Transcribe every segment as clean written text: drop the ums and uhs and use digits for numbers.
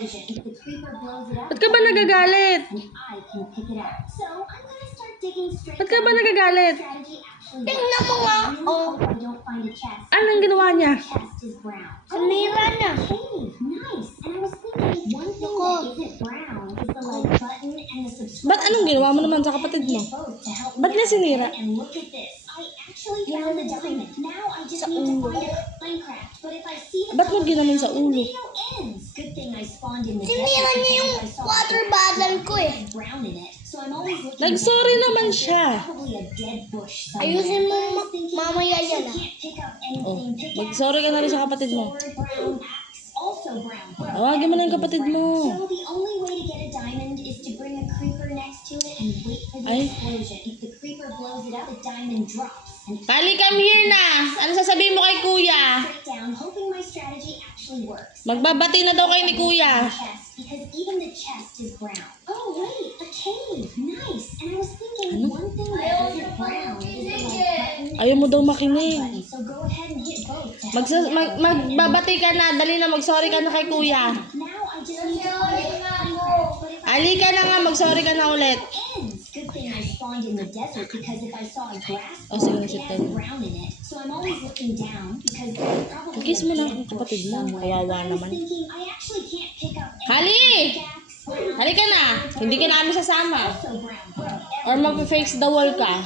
Ba't ka ba nagagalit? Ba't ka ba nagagalit? Tingnan mo nga. Oh. Anong ginawa niya? Sinira niya. Ba't anong ginawa mo naman sa kapatid mo? Ba't niya sinira? Sa ulo. Ba't mo ginanon sa ulo? Sinira niya yung water bottle ko eh. Nag-sorry naman siya. Ayusin mo mamaya yan ah. Oh, mag-sorry ka na rin sa kapatid mo. Tawagin mo na yung kapatid mo. Ay. Kali, come here na. Ano sasabihin mo kay kuya? Magbabati na daw kayo ni kuya. Ayaw mo daw makinig. Magbabati ka na. Dali na, mag-sorry ka na kay kuya. Ali ka na nga, mag-sorry ka na ulit. Oh, sige na, sit down. Kiss mo na ang kapatid mo. Kawawa naman. Kali! Hali ka na. Hindi ka namin sasama. Or mag-face the wall ka.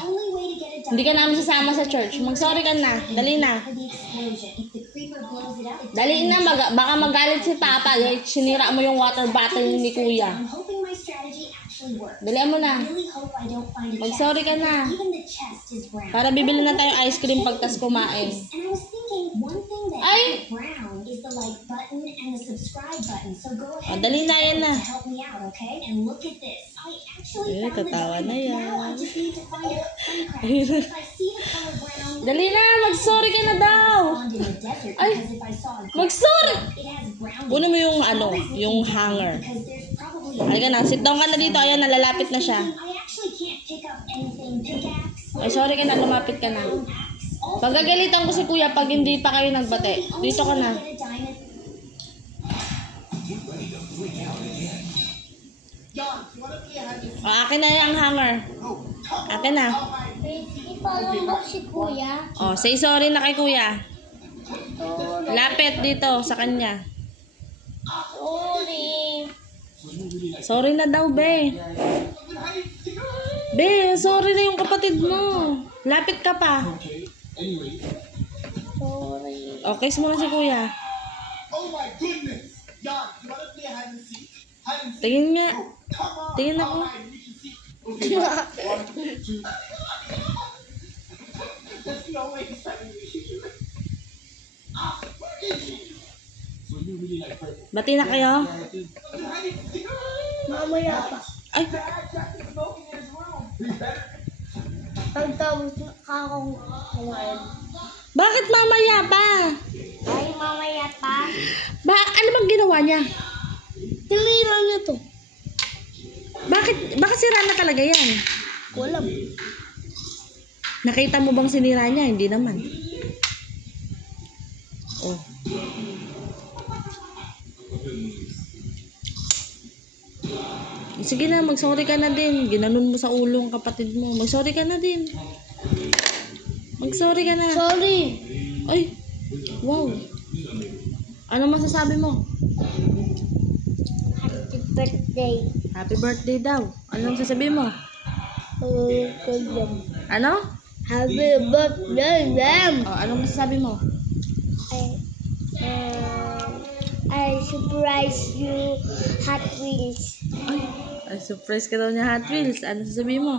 Hindi ka namin sasama sa church. Mag-sorry ka na. Dali na. Dali na. Baka magalit si Papa. Sinira mo yung water bottle ni Kuya. Dalian mo na. Mag-sorry ka na. Para bibili na tayong ice cream pagtas kumain. Ay! Oh, dali na yan na. Eh, tatawa na yan. Dali na, mag-sorry ka na daw. Ay, mag-sorry. Kunin mo yung yung hanger. Halika na, sit down ka na dito. Ayan, nalalapit na siya. Ay, sorry ka na, lumapit ka na. Pagagalitan ko si Kuya pag hindi pa kayo nagbate. Dito ka na. Oh, akin na yung hanger. Akin na. Ipalambok si Kuya. Oh, say sorry na kay Kuya. Lapit dito sa kanya. Sorry. Sorry na daw, be. Be, sorry na yung kapatid mo. Lapit ka pa. Sorry. Okay, muna si Kuya. Tingin nga. Tingin ako. Bati na kayo? Mamaya pa. Ay, Pagtapos akong kumain. bakit mamaya pa? Ay, mamaya pa. Ano bang ginawa niya? Tinira niya to. Bakit sira na talaga yan? Kulam. Nakita mo bang sinira niya? Hindi naman. Oh. Sige na, mag-sorry ka na din. Ginanon mo sa ulo ang kapatid mo. Mag-sorry ka na din. Mag-sorry ka na. Sorry. Ay, wow. Ano masasabi mo? Happy birthday. Happy birthday daw. Anong sasabihin mo? Ano? Happy birthday, Ma'am. Oh, anong masasabi mo? I surprise you, Hot Wheels. Ay, surprise ka daw niya Hot Wheels. Ano sasabihin mo?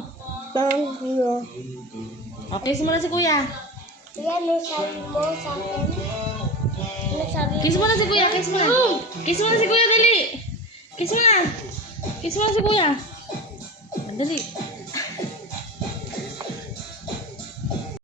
Thank you. Okay, simula si Kuya. Yan, nasabi mo sa akin. Nasabi Kiss mo na si Kuya, kiss mo na. Kiss mo na si Kuya, dali. Kiss mo na. Kiss mo na si Kuya. Dali.